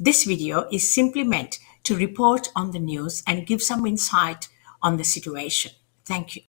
This video is simply meant to report on the news and give some insight on the situation. Thank you.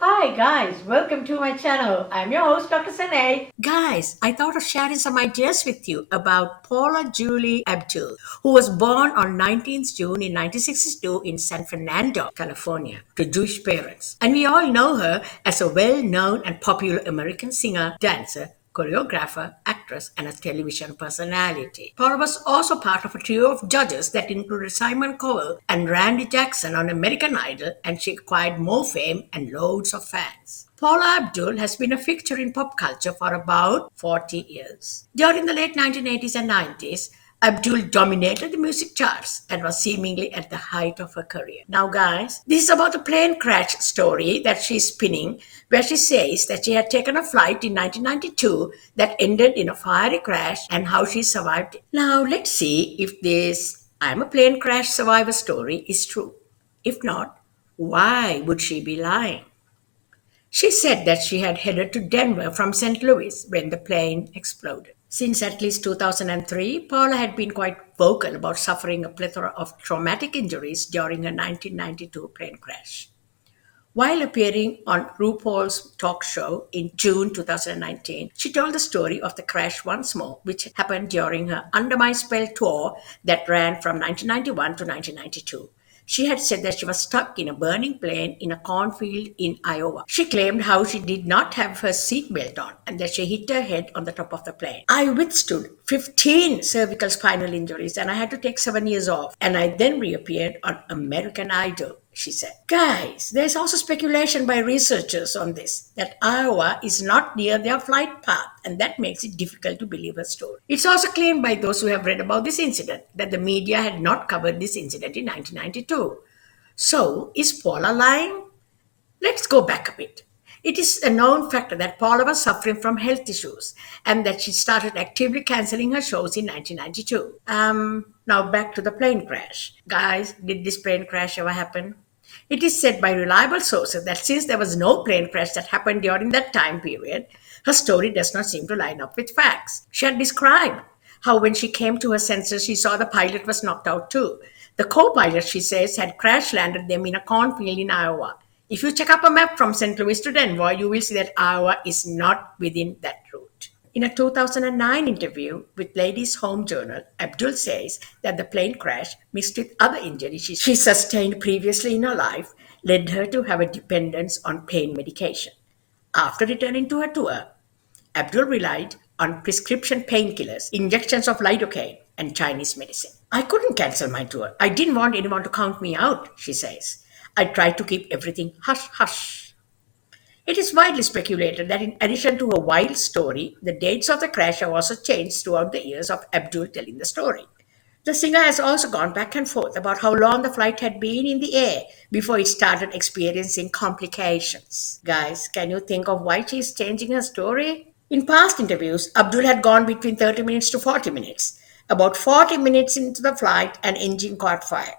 Hi guys, welcome to my channel. I'm your host Dr. Sanay. Guys, I thought of sharing some ideas with you about Paula Julie Abdul, who was born on 19th June in 1962 in San Fernando, California, to Jewish parents. And we all know her as a well-known and popular American singer, dancer, choreographer, actress, and a television personality. Paula was also part of a trio of judges that included Simon Cowell and Randy Jackson on American Idol, and she acquired more fame and loads of fans. Paula Abdul has been a fixture in pop culture for about 40 years. During the late 1980s and 90s, Abdul dominated the music charts and was seemingly at the height of her career. Now, guys, this is about a plane crash story that she's spinning, where she says that she had taken a flight in 1992 that ended in a fiery crash and how she survived it. Now, let's see if this I'm a plane crash survivor story is true. If not, why would she be lying? She said that she had headed to Denver from St. Louis when the plane exploded. Since at least 2003, Paula had been quite vocal about suffering a plethora of traumatic injuries during her 1992 plane crash. While appearing on RuPaul's talk show in June 2019, she told the story of the crash once more, which happened during her Under My Spell tour that ran from 1991 to 1992. She had said that she was stuck in a burning plane in a cornfield in Iowa. She claimed how she did not have her seatbelt on and that she hit her head on the top of the plane. I withstood 15 cervical spinal injuries and I had to take 7 years off. And I then reappeared on American Idol, she said. Guys, there's also speculation by researchers on this that Iowa is not near their flight path, and that makes it difficult to believe her story. It's also claimed by those who have read about this incident that the media had not covered this incident in 1992. So, is Paula lying? Let's go back a bit. It is a known fact that Paula was suffering from health issues and that she started actively canceling her shows in 1992. Now back to the plane crash. Guys, did this plane crash ever happen? It is said by reliable sources that since there was no plane crash that happened during that time period, her story does not seem to line up with facts. She had described how when she came to her senses, she saw the pilot was knocked out too. The co-pilot, she says, had crash landed them in a cornfield in Iowa. If you check up a map from St. Louis to Denver, you will see that Iowa is not within that route. In a 2009 interview with Ladies' Home Journal, Abdul says that the plane crash, mixed with other injuries she sustained previously in her life, led her to have a dependence on pain medication. After returning to her tour, Abdul relied on prescription painkillers, injections of lidocaine, and Chinese medicine. I couldn't cancel my tour. I didn't want anyone to count me out, she says. I tried to keep everything hush hush. It is widely speculated that in addition to a wild story, the dates of the crash have also changed throughout the years of Abdul telling the story. The singer has also gone back and forth about how long the flight had been in the air before it started experiencing complications. Guys, can you think of why she is changing her story? In past interviews, Abdul had gone between 30 minutes to 40 minutes. About 40 minutes into the flight, an engine caught fire.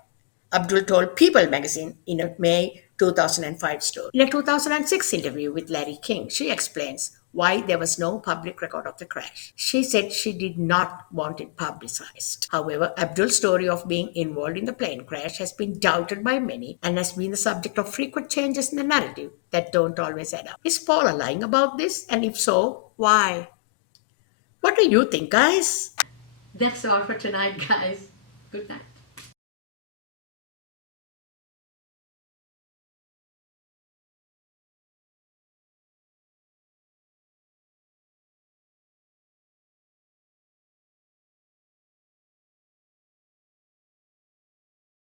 Abdul told People magazine in a May 2005 story. In a 2006 interview with Larry King, she explains why there was no public record of the crash. She said she did not want it publicized. However, Abdul's story of being involved in the plane crash has been doubted by many and has been the subject of frequent changes in the narrative that don't always add up. Is Paula lying about this? And if so, why? What do you think, guys? That's all for tonight, guys. Good night.